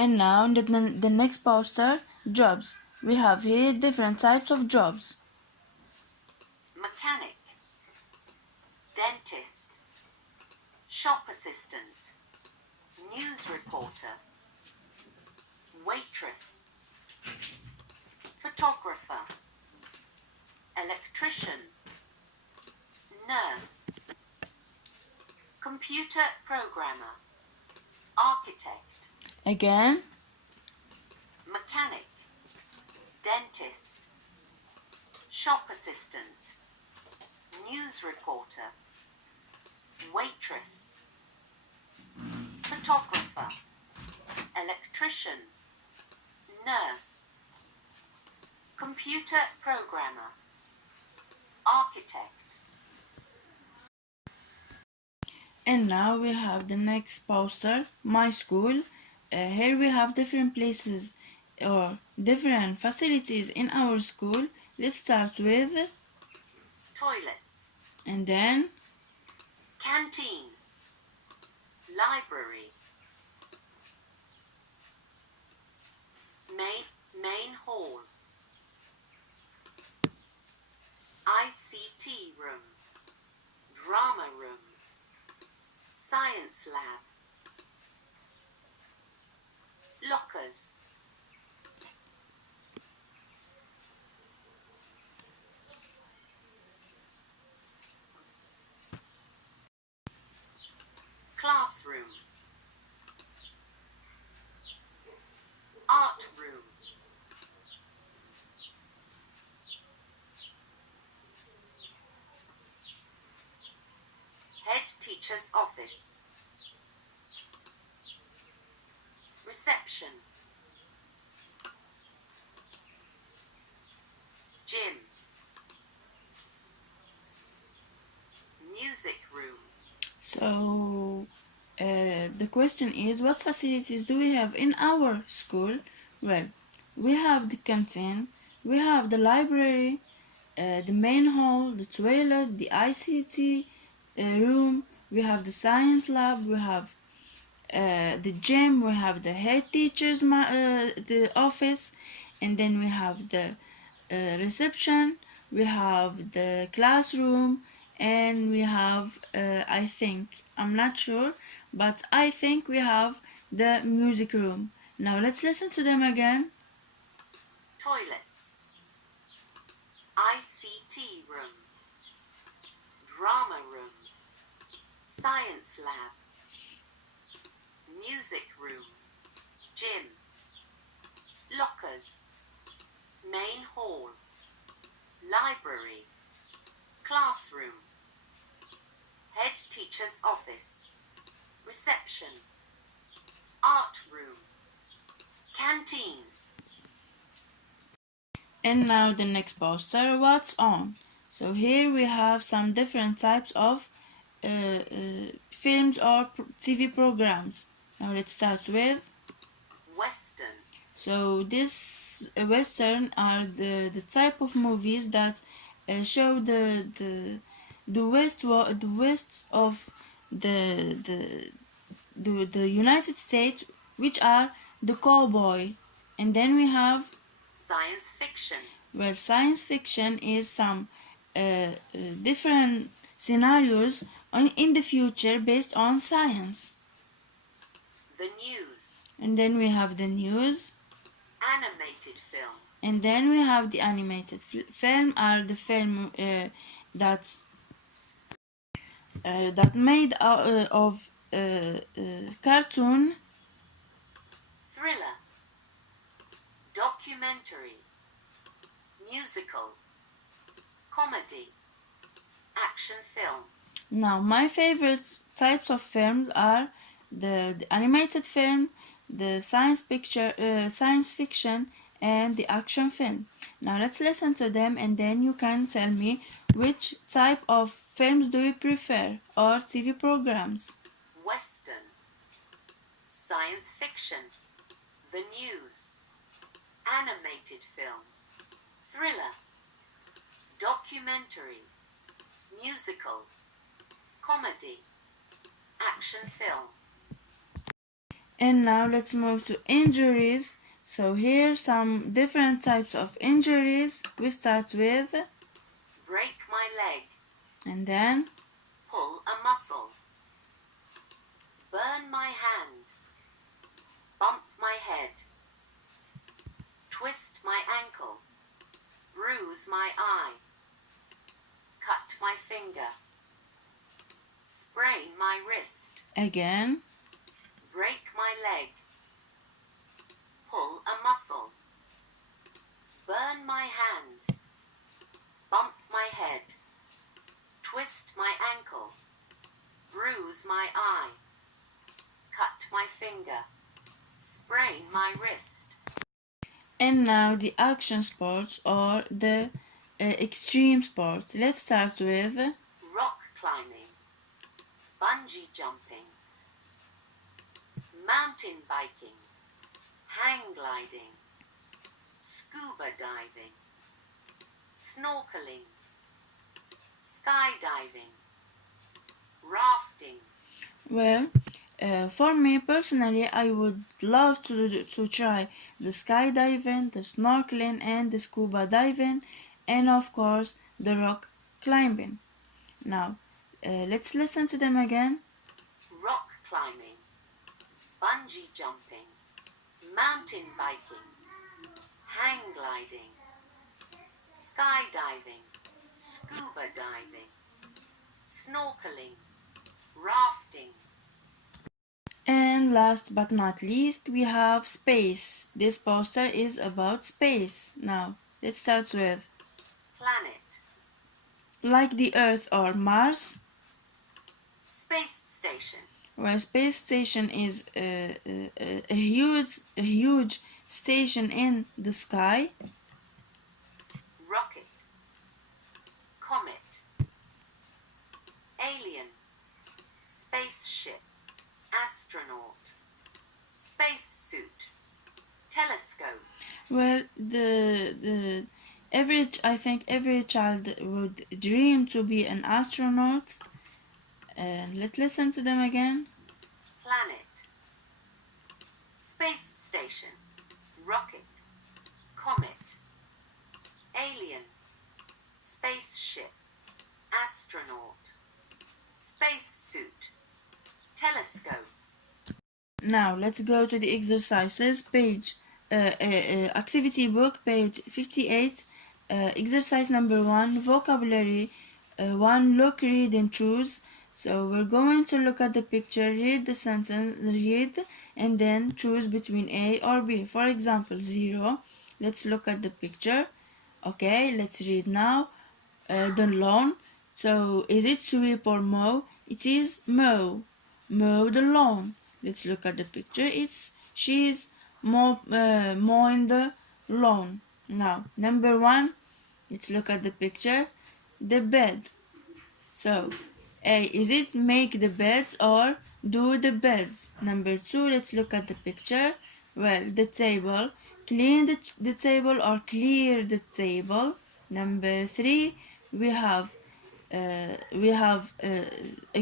And now the next poster, jobs. We have here different types of jobs. Mechanic, dentist, shop assistant, news reporter, waitress, photographer, electrician, nurse, computer programmer, architect, Again, mechanic, dentist, shop assistant, news reporter, waitress, photographer, electrician, nurse, computer programmer, architect. and now we have the next poster, my school. Here we have different places or different facilities in our school. Let's start with, Toilets, and then, canteen, library, main hall, ICT room, drama room, science lab, lockers, classroom, art room, head teacher's office, reception, gym, music room. so the question is, what facilities do we have in our school? Well, we have the canteen, we have the library, the main hall, the toilet, the ICT room, we have the science lab, we have the gym, we have the head teacher's the office, and then we have the reception, we have the classroom, and we have, I think, I'm not sure, but I think we have the music room. Now let's listen to them again. Toilets, ICT room, drama room, science lab, music room, gym, lockers, main hall, library, classroom, head teacher's office, reception, art room, canteen. And now the next poster, what's on? So here we have some different types of films or TV programs. Now let's start with. Western, So this Western are the type of movies that show the west of the United States, which are the cowboy, and then we have, science fiction, well, science fiction is some different scenarios in the future based on science. the news, And then we have the news, animated film, and then we have the animated film are the film that's that made of cartoon, thriller, documentary, musical, comedy, action film. Now, my favorite types of films are the animated film, the science fiction, and the action film. Now, let's listen to them, and then you can tell me which type of films do you prefer or TV programs. Western, science fiction, the news, animated film, thriller, documentary, musical, comedy, action film. And now let's move to injuries. So here some different types of injuries. We start with, break my leg, and then, pull a muscle, burn my hand, bump my head, twist my ankle, bruise my eye, cut my finger, sprain my wrist, again, break my leg, pull a muscle, burn my hand, bump my head, twist my ankle, bruise my eye, cut my finger, sprain my wrist. and now the action sports or the extreme sports. Let's start with, Rock climbing, bungee jumping, mountain biking, hang gliding, scuba diving, snorkeling, skydiving, rafting. well, for me personally, I would love to try the skydiving, the snorkeling, and the scuba diving, and of course the rock climbing. Now, let's listen to them again. Rock climbing, bungee jumping, mountain biking, hang gliding, skydiving, scuba diving, snorkeling, rafting. And last but not least, we have space. This poster is about space. Now, let's start with, Planet, like the Earth or Mars, space station, where space station is a huge station in the sky. rocket, comet, alien, spaceship, astronaut, spacesuit, telescope. Well, I think every child would dream to be an astronaut. And let's listen to them again. Planet, space station, rocket, comet, alien, spaceship, astronaut, spacesuit, telescope. Now let's go to the exercises page, activity book page 58. Exercise number 1, vocabulary 1, look, read, and choose. So we're going to look at the picture, read the sentence, read, and then choose between A or B. For example, 0. Let's look at the picture. Okay, let's read now. The lawn. So is it sweep or mow? It is mow. Mow the lawn. Let's look at the picture. She's mowing the lawn. Now, number 1, let's look at the picture. The bed. So, A, is it make the beds or do the beds? Number 2, let's look at the picture. Well, the table. Clean the table or clear the table. Number 3, we have a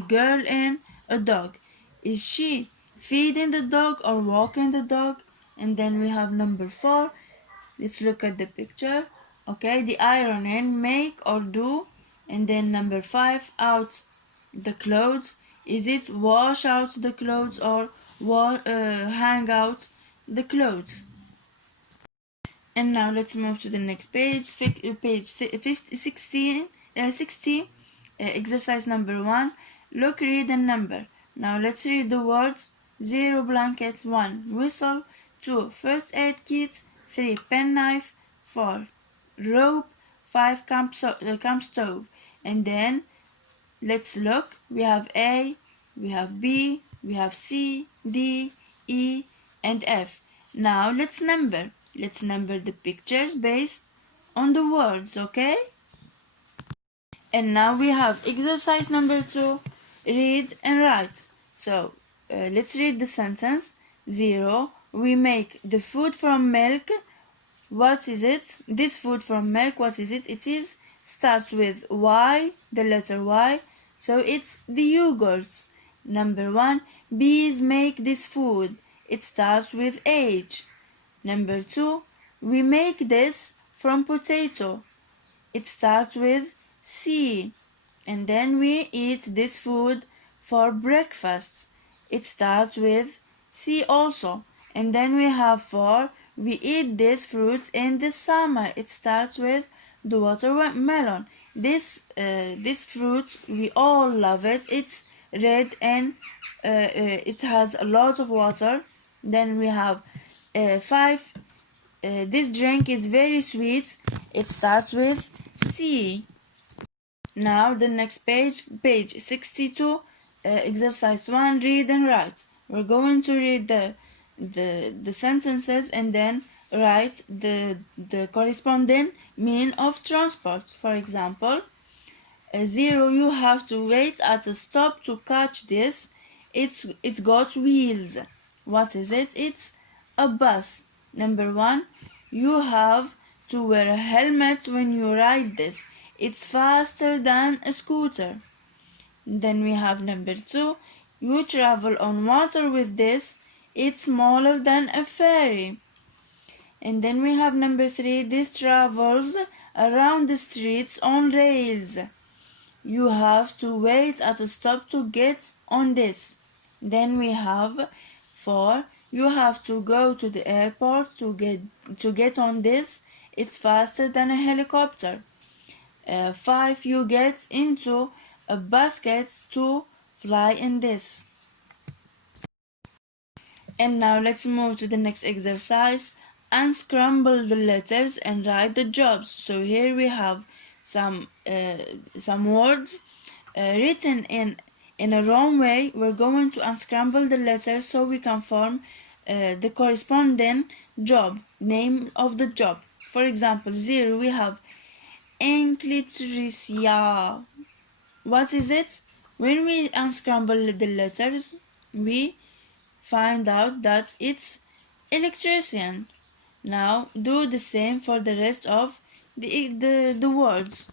girl and a dog. Is she feeding the dog or walking the dog? And then we have number 4. Let's look at the picture. Okay, the ironing, make or do. And then number 5, out the clothes. Is it wash out the clothes or hang out the clothes? And now let's move to the next page, page 16, 60, exercise number 1. Look, read, and number. Now let's read the words. 0, blanket. 1, whistle. 2, first aid kit. 3, penknife. 4, rope. 5, camp stove. And then let's look. We have A, we have B, we have C, D, E, and F. Now let's number. Let's number the pictures based on the words, okay? And now we have exercise number 2, read and write. So let's read the sentence. 0, we make the food from milk. What is it? This food from milk, what is it? It is starts with Y, the letter Y. So it's the yogurt. Number 1, bees make this food. It starts with H. Number 2, we make this from potato. It starts with C. And then we eat this food for breakfast. It starts with C also. And then we have 4, we eat this fruit in the summer. It starts with the watermelon. This fruit, we all love it. It's red and it has a lot of water. Then we have 5, this drink is very sweet. It starts with C. Now the next page, page 62, exercise 1, read and write. We're going to read the sentences and then write the corresponding mean of transport. For example, 0, you have to wait at a stop to catch this. It's got wheels. What is it? It's a bus. Number 1, you have to wear a helmet when you ride this. It's faster than a scooter. Then we have number 2, you travel on water with this. It's smaller than a ferry. And then we have number 3, this travels around the streets on rails. You have to wait at a stop to get on this. Then we have 4, you have to go to the airport to get on this. It's faster than a helicopter. 5, you get into a basket to fly in this. And now let's move to the next exercise. Unscramble the letters and write the jobs. So here we have some words written in a wrong way. We're going to unscramble the letters so we can form the corresponding job, name of the job. For example, 0, we have Enclitricia. What is it? When we unscramble the letters, we find out that it's electrician. Now do the same for the rest of the words.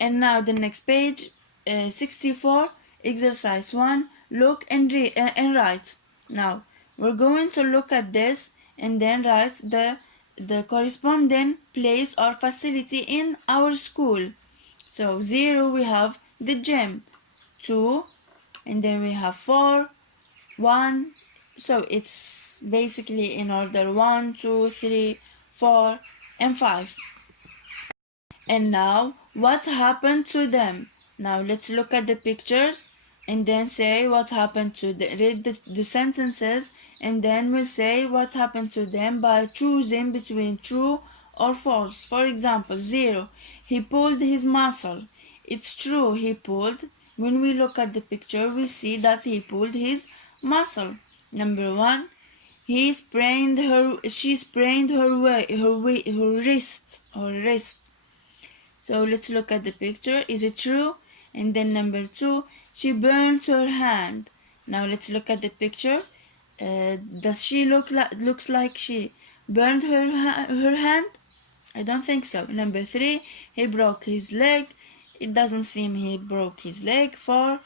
And now the next page, 64, exercise 1, look and write. Now we're going to look at this and then write the corresponding place or facility in our school. So 0, we have the gym. 2, and then we have 4, 1. So it's basically in order 1, 2, 3, 4, and 5. And now, what happened to them? Now let's look at the pictures and then say what happened to them. Read the sentences and then we'll say what happened to them by choosing between true or false. For example, 0, he pulled his muscle. It's true, he pulled. When we look at the picture, we see that he pulled his muscle. Number 1, she sprained her wrist. So let's look at the picture. Is it true? And then number 2, she burned her hand. Now let's look at the picture. Does she looks like she burned her hand? I don't think so. Number 3, he broke his leg. It doesn't seem he broke his leg. 4,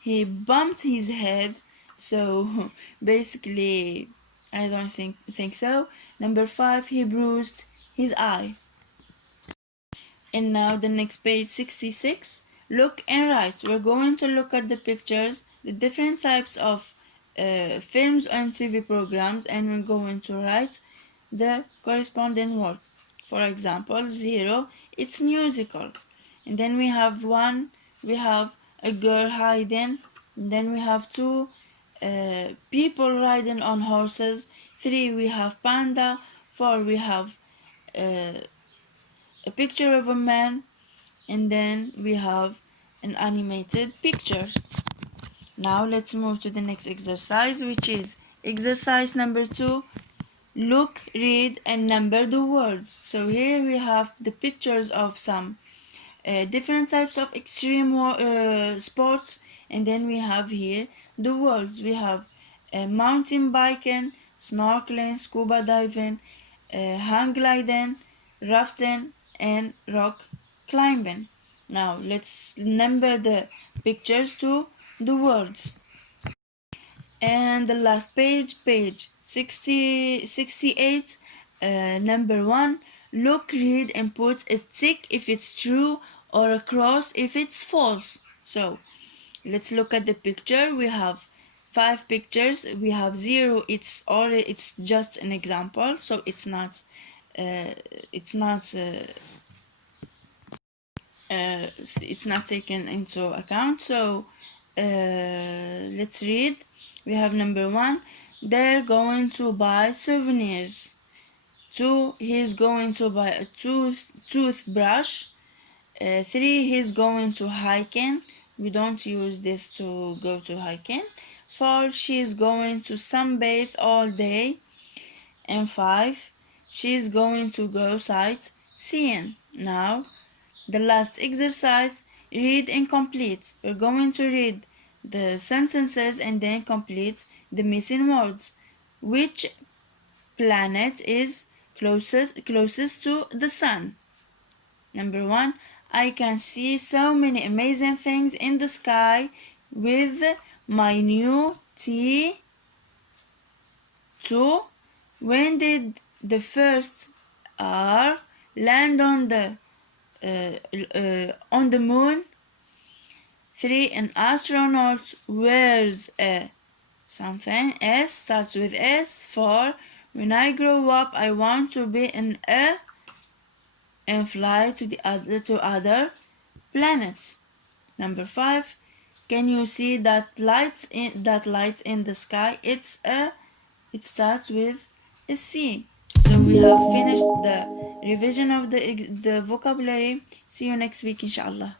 he bumped his head. So basically, I don't think so. Number 5, he bruised his eye. And now the next page, 66, look and write. We're going to look at the pictures, the different types of films and TV programs, and we're going to write the corresponding word. For example, 0, it's musical. And then we have 1, we have a girl hiding. And then we have 2, people riding on horses. 3, we have panda. 4, we have a picture of a man, and then we have an animated picture. Now let's move to the next exercise, which is exercise number 2, look, read, and number the words. So here we have the pictures of some different types of extreme sports, and then we have here the words. We have mountain biking, snorkeling, scuba diving, hang gliding, rafting, and rock climbing. Now let's number the pictures to the words. And the last page, page 68, number 1. Look, read, and put a tick if it's true or a cross if it's false. So let's look at the picture. We have 5 pictures. We have 0. It's just an example, so it's not taken into account. So let's read. We have number 1. They're going to buy souvenirs. 2. He's going to buy a toothbrush. 3. He's going to hiking. We don't use this to go to hiking. 4. She's going to sunbathe all day. And 5. She's going to go sightseeing. Now, the last exercise, read and complete. We're going to read the sentences and then complete the missing words. Which planet is closest to the sun? Number 1. I can see so many amazing things in the sky with my new T2. When did the first R land on the moon? 3. An astronaut wears a something. S starts with S. 4. When I grow up, I want to be an A and fly to other planets. Number 5. Can you see that light in the sky? It starts with a C. So we have finished the revision of the vocabulary. See you next week, inshallah.